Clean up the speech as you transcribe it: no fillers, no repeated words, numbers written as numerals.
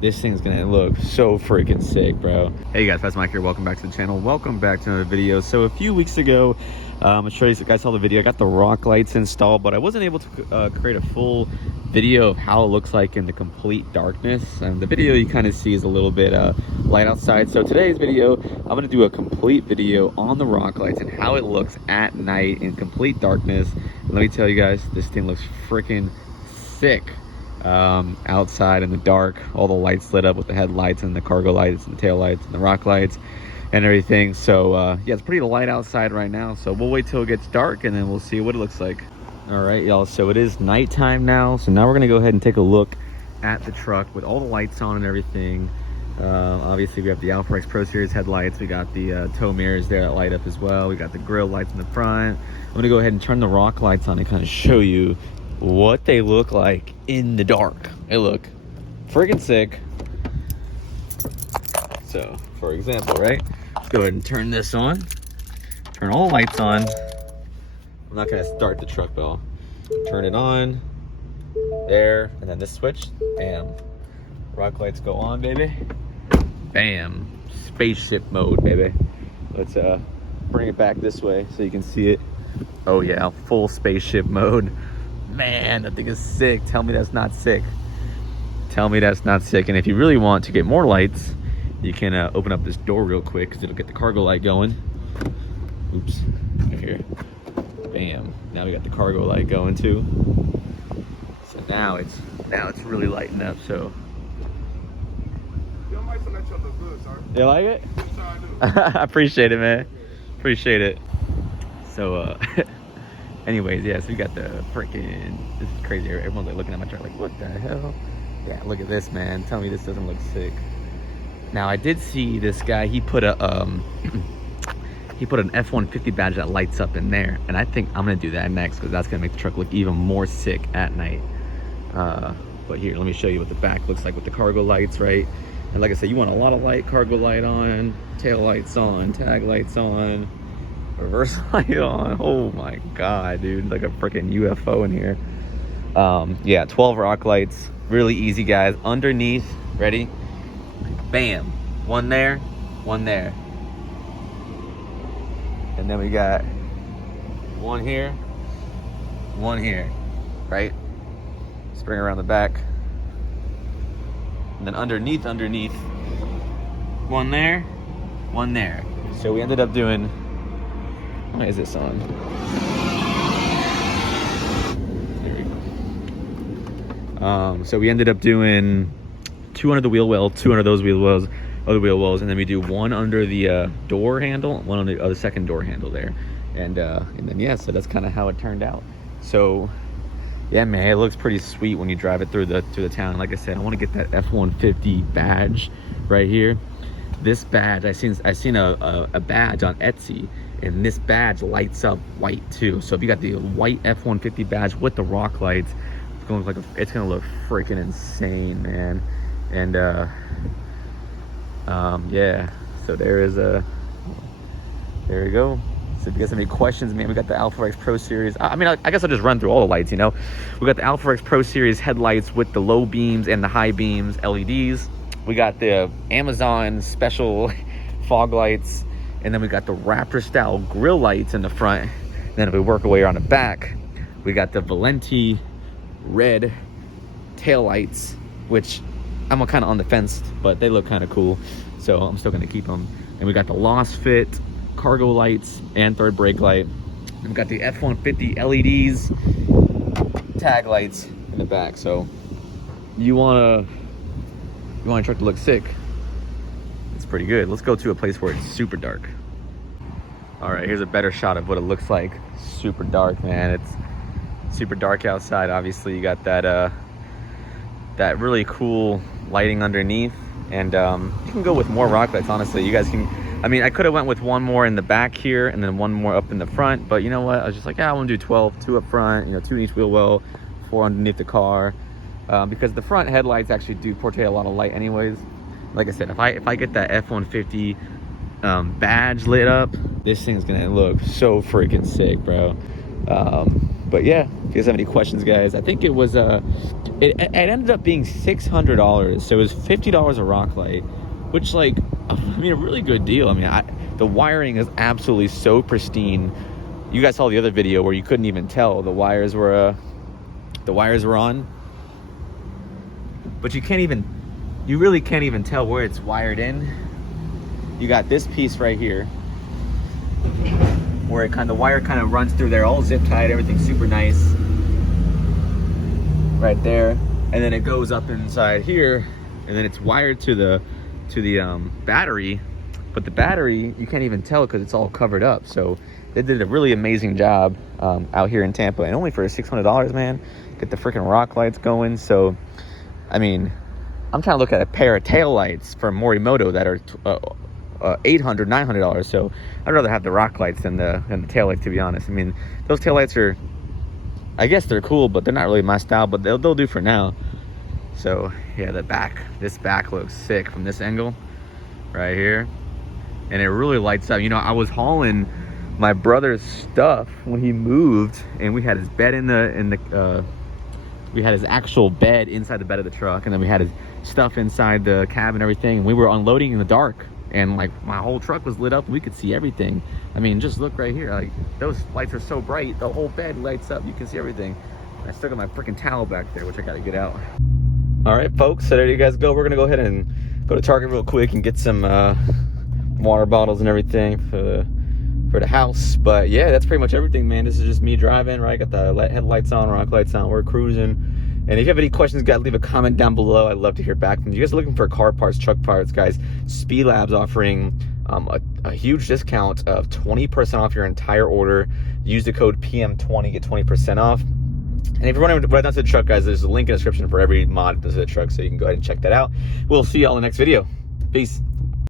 This thing's gonna look so freaking sick, bro. Hey guys, that's Mike here. Welcome back to the channel. Welcome back to another video. So a few weeks ago, I'm sure you guys saw the video. I got the rock lights installed, but I wasn't able to create a full video of how it looks like in the complete darkness. And the video you kind of see is a little bit light outside. So today's video, I'm gonna do a complete video on the rock lights and how it looks at night in complete darkness. And let me tell you guys, this thing looks freaking sick. Outside in the dark, all the lights lit up with the headlights and the cargo lights and the tail lights and the rock lights and everything. So yeah, it's pretty light outside right now, so we'll wait till it gets dark and then we'll see what it looks like. All right, y'all, so it is nighttime now, so now we're gonna go ahead and take a look at the truck with all the lights on and everything. Obviously we have the Alpha X Pro Series headlights, we got the tow mirrors there that light up as well, we got the grill lights in the front. I'm gonna go ahead and turn the rock lights on and kind of show you what they look like in the dark. They look freaking sick. So for example, right, let's go ahead and turn this on, turn all the lights on. I'm not gonna start the truck though. Turn it on there, and then this switch, bam, rock lights go on, baby. Bam, spaceship mode, baby. Let's bring it back this way so you can see it. Oh yeah, full spaceship mode. Man, that thing is sick. Tell me that's not sick. Tell me that's not sick. And if you really want to get more lights, you can open up this door real quick because it'll get the cargo light going. Oops, right here. Bam. Now we got the cargo light going too. So now it's really lighting up. So Your light selection looks good, sir. you like it? Yes, sir, I do. I appreciate it, man. Appreciate it. So anyways, yeah, so we got the freaking, this is crazy. Everyone's like looking at my truck like, what the hell? Yeah, look at this, man. Tell me this doesn't look sick. Now I did see this guy, he put a he put an F150 badge that lights up in there, and I think I'm gonna do that next because that's gonna make the truck look even more sick at night. But here, let me show you what the back looks like with the cargo lights, right? And like I said, you want a lot of light, cargo light on, tail lights on, tag lights on, reverse light on. Oh my god, dude, like a freaking UFO in here. Yeah, 12 rock lights, really easy, guys. Underneath, ready? Bam, one there, one there, and then we got one here, right? Spring around the back, and then underneath, one there, one there. So we ended up doing, why is this on? There we go. So we ended up doing two under the wheel well, two under those wheel wells, other wheel wells, and then we do one under the door handle, one on the other second door handle there, and then yeah, so that's kind of how it turned out. So yeah, man, it looks pretty sweet when you drive it through the town. Like I said, I want to get that F150 badge right here. This badge, I seen a badge on Etsy, and this badge lights up white too. So if you got the white F150 badge with the rock lights, it's gonna look freaking insane, man. And yeah, so there we go. So if you guys have any questions, man, we got the Alpha X Pro Series. I mean, I guess I'll just run through all the lights, you know. We got the Alpha X Pro Series headlights with the low beams and the high beams LEDs. We got the Amazon special fog lights, and then we got the Raptor style grill lights in the front. And then if we work our way around the back, we got the Valenti red tail lights, which I'm kind of on the fence, but they look kind of cool, so I'm still gonna keep them. And we got the Lost Fit cargo lights and third brake light. And we got the F150 LEDs, tag lights in the back. So you want a truck to look sick, it's pretty good. Let's go to a place where it's super dark. All right, here's a better shot of what it looks like super dark, man. It's super dark outside. Obviously you got that that really cool lighting underneath, and you can go with more rock lights, honestly. You guys can, I mean, I could have went with one more in the back here and then one more up in the front, but you know what, I was just like, yeah, I want to do 12, 2 up front, you know, 2 in each wheel well, 4 underneath the car, because the front headlights actually do portray a lot of light anyways. Like I said, if I get that F150 badge lit up, this thing's gonna look so freaking sick, bro. But yeah, if you guys have any questions, guys, I think it was it ended up being $600, so it was $50 a rock light, which, like, I mean, a really good deal. I mean, the wiring is absolutely so pristine. You guys saw the other video where you couldn't even tell the wires were on, but you really can't even tell where it's wired in. You got this piece right here where the wire kind of runs through there, all zip tied, everything's super nice right there, and then it goes up inside here, and then it's wired to the battery. But the battery, you can't even tell because it's all covered up. So they did a really amazing job out here in Tampa, and only for $600, man, get the freaking rock lights going. So I mean, I'm trying to look at a pair of tail lights from Morimoto that are $800, $900. So I'd rather have the rock lights than the tail lights, to be honest. I mean, those tail lights are, I guess they're cool, but they're not really my style, but they'll do for now. So yeah, this back looks sick from this angle right here, and it really lights up. You know, I was hauling my brother's stuff when he moved, and we had his bed we had his actual bed inside the bed of the truck, and then we had his stuff inside the cab and everything, and we were unloading in the dark, and like my whole truck was lit up. We could see everything. I mean, just look right here, like those lights are so bright, the whole bed lights up, you can see everything. I still got my freaking towel back there, which I gotta get out. All right, folks, so there you guys go. We're gonna go ahead and go to Target real quick and get some water bottles and everything for the house. But yeah, that's pretty much everything, man. This is just me driving, right? Got the headlights on, rock lights on, we're cruising. And if you have any questions, guys, leave a comment down below. I'd love to hear back from you. You guys are looking for car parts, truck parts, guys, Speed Lab's offering a huge discount of 20% off your entire order. Use the code PM20, get 20% off. And if you're running right down to the truck, guys, there's a link in the description for every mod to the truck, so you can go ahead and check that out. We'll see you all in the next video. Peace.